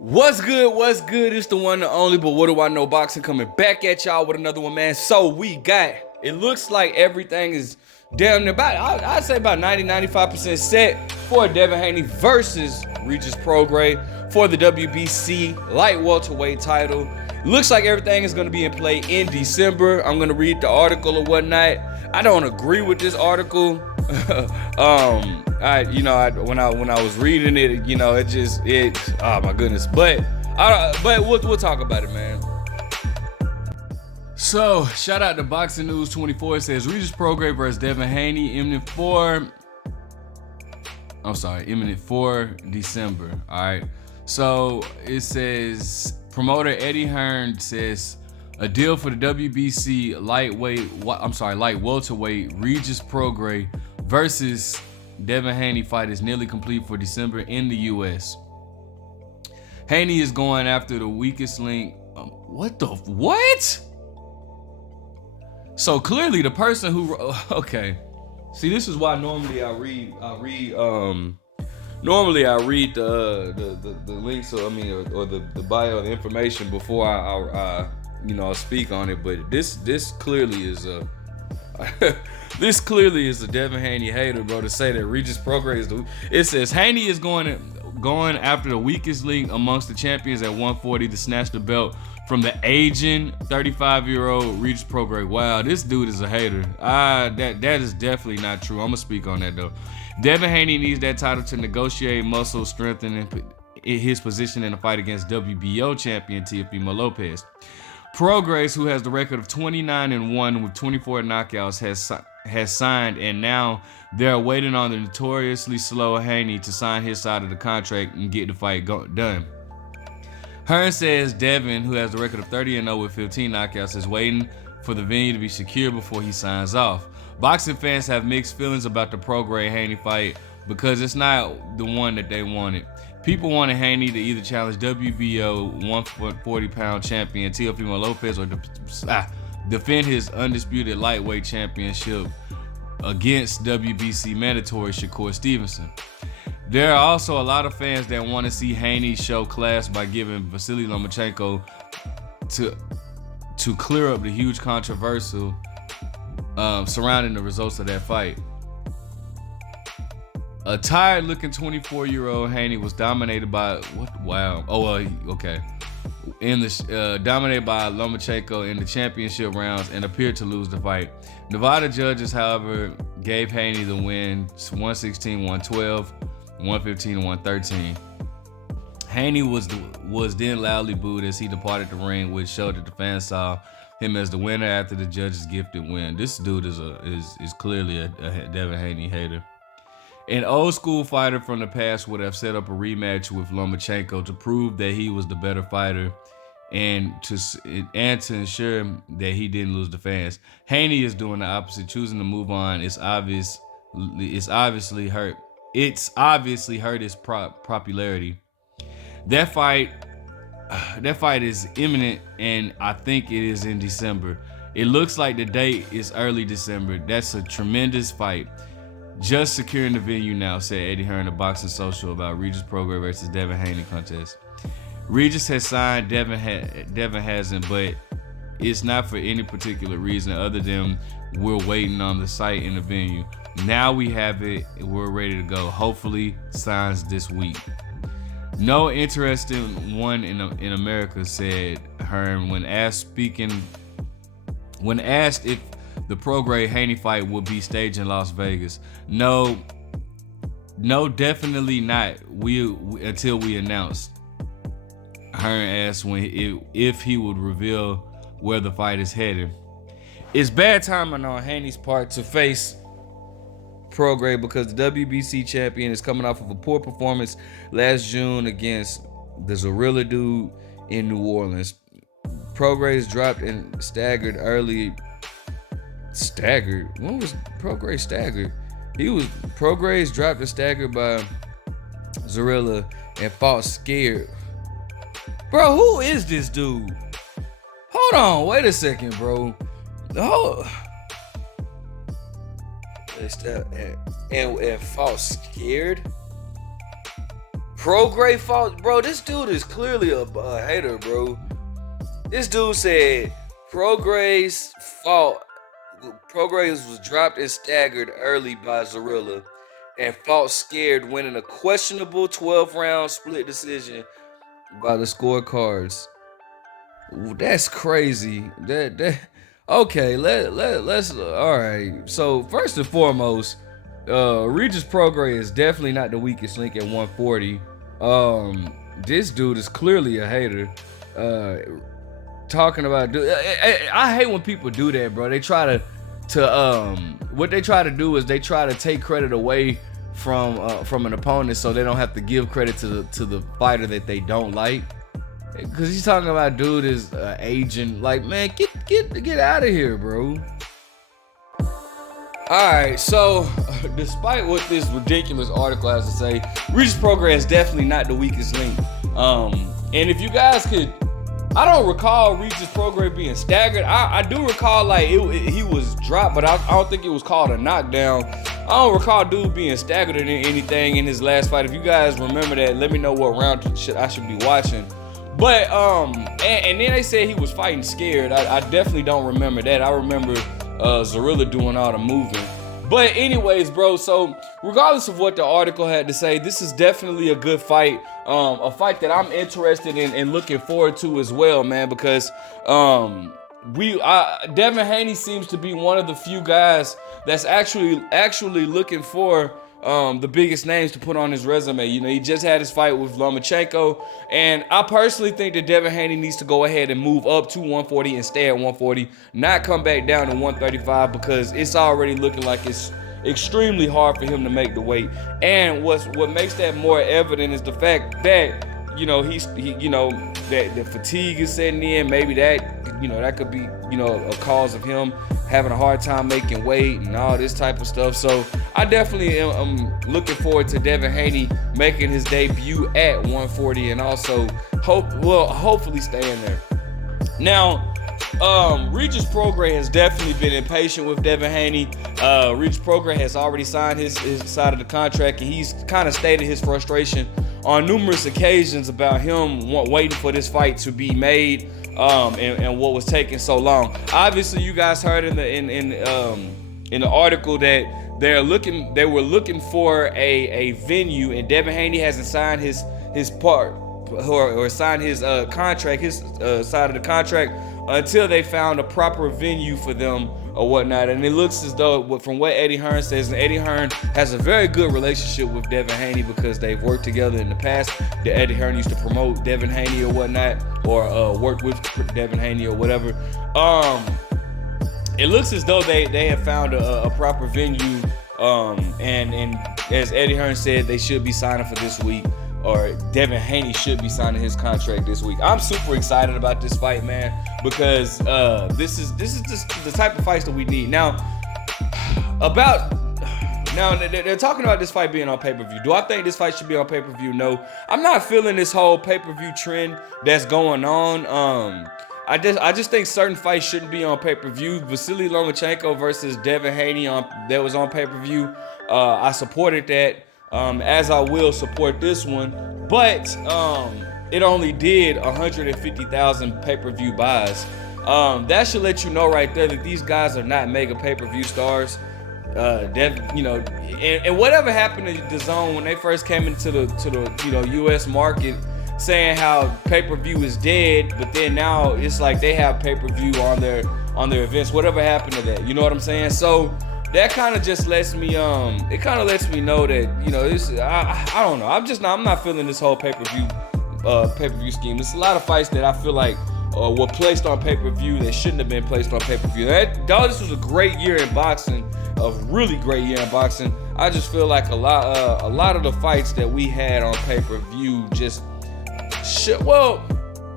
What's good? What's good? It's the one and only, but what do I know? Boxing coming back at y'all with another one, man. So we got, it looks like everything is damn near about, I'd say about 90-95% set for Devin Haney versus Regis Prograis for the WBC light welterweight title. Looks like everything is going to be in play in December. I'm going to read the article or whatnot. I don't agree with this article. When I was reading it, oh my goodness. But we'll talk about it, man. So, shout out to Boxing News 24. It says Regis Prograis versus Devin Haney, imminent for December. All right. So it says promoter Eddie Hearn says a deal for the WBC light welterweight Regis Prograis versus Devin Haney fight is nearly complete for December in the U.S. Haney is going after the weakest link. What? So clearly the person who, okay. See, this is why normally I read the links or the bio, the information before I speak on it. But this clearly is a this clearly is a Devin Haney hater, bro, to say that Regis Prograis it says Haney is going after the weakest link amongst the champions at 140 to snatch the belt from the aging 35-year-old Regis Prograis. Wow, this dude is a hater. That is definitely not true. I'm gonna speak on that though. Devin Haney needs that title to negotiate muscle, strengthen his position in the fight against WBO champion Teofimo Lopez. Prograis, who has the record of 29-1 with 24 knockouts, has signed, and now they're waiting on the notoriously slow Haney to sign his side of the contract and get the fight done. Hearn says Devin, who has the record of 30-0 with 15 knockouts, is waiting for the venue to be secure before he signs off. Boxing fans have mixed feelings about the Prograis-Haney fight because it's not the one that they wanted. People wanted Haney to either challenge WBO 140-pound champion Teofimo Lopez or defend his undisputed lightweight championship against WBC mandatory Shakur Stevenson. There are also a lot of fans that want to see Haney show class by giving Vasily Lomachenko to clear up the huge controversy surrounding the results of that fight. A tired-looking 24-year-old Haney was dominated by dominated by Lomachenko in the championship rounds and appeared to lose the fight. Nevada judges, however, gave Haney the win 116-112, 115-113. Haney was then loudly booed as he departed the ring, which showed that the fans saw him as the winner after the judges' gifted win. This dude is clearly a Devin Haney hater. An old school fighter from the past would have set up a rematch with Lomachenko to prove that he was the better fighter and to ensure that he didn't lose the fans. Haney is doing the opposite, choosing to move on. It's obviously hurt his popularity. That fight is imminent, and I think it is in December. It looks like the date is early December. That's a tremendous fight. Just securing the venue now, said Eddie Hearn of Boxing Social about Regis Prograis versus Devin Haney contest. Regis has signed, Devin hasn't, but it's not for any particular reason other than we're waiting on the site and the venue. Now we have it, we're ready to go. Hopefully signs this week. No interested one in America, said Hearn when asked if the Prograis-Haney fight will be staged in Las Vegas. No, definitely not. Until we announce. Hearn asked if he would reveal where the fight is headed. It's bad timing on Haney's part to face Prograis because the WBC champion is coming off of a poor performance last June against the Zorilla dude in New Orleans. Prograis dropped and staggered early. Staggered? When was Prograis staggered? Prograis dropped and staggered by Zorilla and fought scared. Bro, who is this dude? Hold on, wait a second, bro. And fought scared. Prograis fought, bro. This dude is clearly a hater, bro. This dude said Prograis was dropped and staggered early by Zorilla and fought scared, winning a questionable 12-round split decision by the scorecards. That's crazy. Okay, let's all right. So first and foremost, Regis Prograis is definitely not the weakest link at 140. This dude is clearly a hater. Talking about, I hate when people do that, bro. They try to what they try to do is they try to take credit away from an opponent, so they don't have to give credit to the fighter that they don't like. Cause he's talking about dude is agent. Like, man, get out of here, bro. Alright, so despite what this ridiculous article has to say, Regis Prograis is definitely not the weakest link. And if you guys could, I don't recall Regis Prograis being staggered. I do recall like he was dropped, but I don't think it was called a knockdown. I don't recall dude being staggered in anything in his last fight. If you guys remember that, let me know what round I should be watching. But and then they said he was fighting scared. I definitely don't remember that. I remember Zorilla doing all the moving. But anyways, bro, so regardless of what the article had to say, this is definitely a good fight. A fight that I'm interested in and looking forward to as well, man, because Devin Haney seems to be one of the few guys that's actually looking for the biggest names to put on his resume. You know, he just had his fight with Lomachenko, and I personally think that Devin Haney needs to go ahead and move up to 140 and stay at 140, not come back down to 135, because it's already looking like it's extremely hard for him to make the weight. And what makes that more evident is the fact that, you know, that the fatigue is setting in. Maybe that could be, a cause of him having a hard time making weight and all this type of stuff. So I definitely am looking forward to Devin Haney making his debut at 140 and also hopefully staying there. Now, Regis Prograis has definitely been impatient with Devin Haney. Regis Prograis has already signed his side of the contract, and he's kind of stated his frustration on numerous occasions about him waiting for this fight to be made, and what was taking so long. Obviously, you guys heard in the article that they were looking for a venue, and Devin Haney hasn't signed his part or signed his contract, his side of the contract, until they found a proper venue for them or whatnot. And it looks as though, from what Eddie Hearn says, and Eddie Hearn has a very good relationship with Devin Haney because they've worked together in the past. Eddie Hearn used to promote Devin Haney or whatnot, or worked with Devin Haney or whatever. It looks as though they have found a proper venue, and as Eddie Hearn said, they should be signing for this week, or Devin Haney should be signing his contract this week. I'm super excited about this fight, man, because this is just the type of fights that we need. Now they're talking about this fight being on pay-per-view. Do I think this fight should be on pay-per-view? No. I'm not feeling this whole pay-per-view trend that's going on. I just think certain fights shouldn't be on pay-per-view. Vasily Lomachenko versus Devin Haney that was on pay-per-view. I supported that. As I will support this one, but it only did 150,000 pay-per-view buys. That should let you know right there that these guys are not mega pay-per-view stars. And whatever happened to DAZN when they first came into the U.S. market, saying how pay-per-view is dead, but then now it's like they have pay-per-view on their events. Whatever happened to that? You know what I'm saying? So that kind of just lets me know that, I don't know. I'm not feeling this whole pay-per-view scheme. There's a lot of fights that I feel like were placed on pay-per-view that shouldn't have been placed on pay-per-view. This was a great year in boxing, a really great year in boxing. I just feel like a lot of the fights that we had on pay-per-view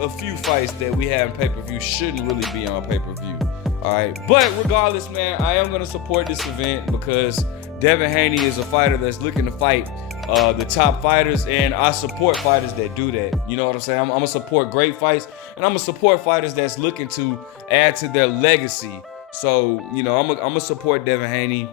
a few fights that we had on pay-per-view shouldn't really be on pay-per-view. All right, but regardless, man, I am gonna support this event because Devin Haney is a fighter that's looking to fight the top fighters, and I support fighters that do that. You know what I'm saying? I'm gonna support great fights, and I'm gonna support fighters that's looking to add to their legacy. So, I'm gonna support Devin Haney.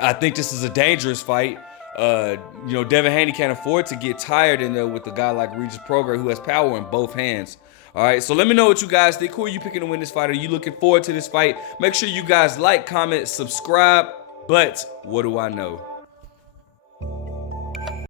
I think this is a dangerous fight. You know, Devin Haney can't afford to get tired in there with a guy like Regis Prograis who has power in both hands. All right, so let me know what you guys think. Who are you picking to win this fight? Are you looking forward to this fight? Make sure you guys like, comment, subscribe. But what do I know?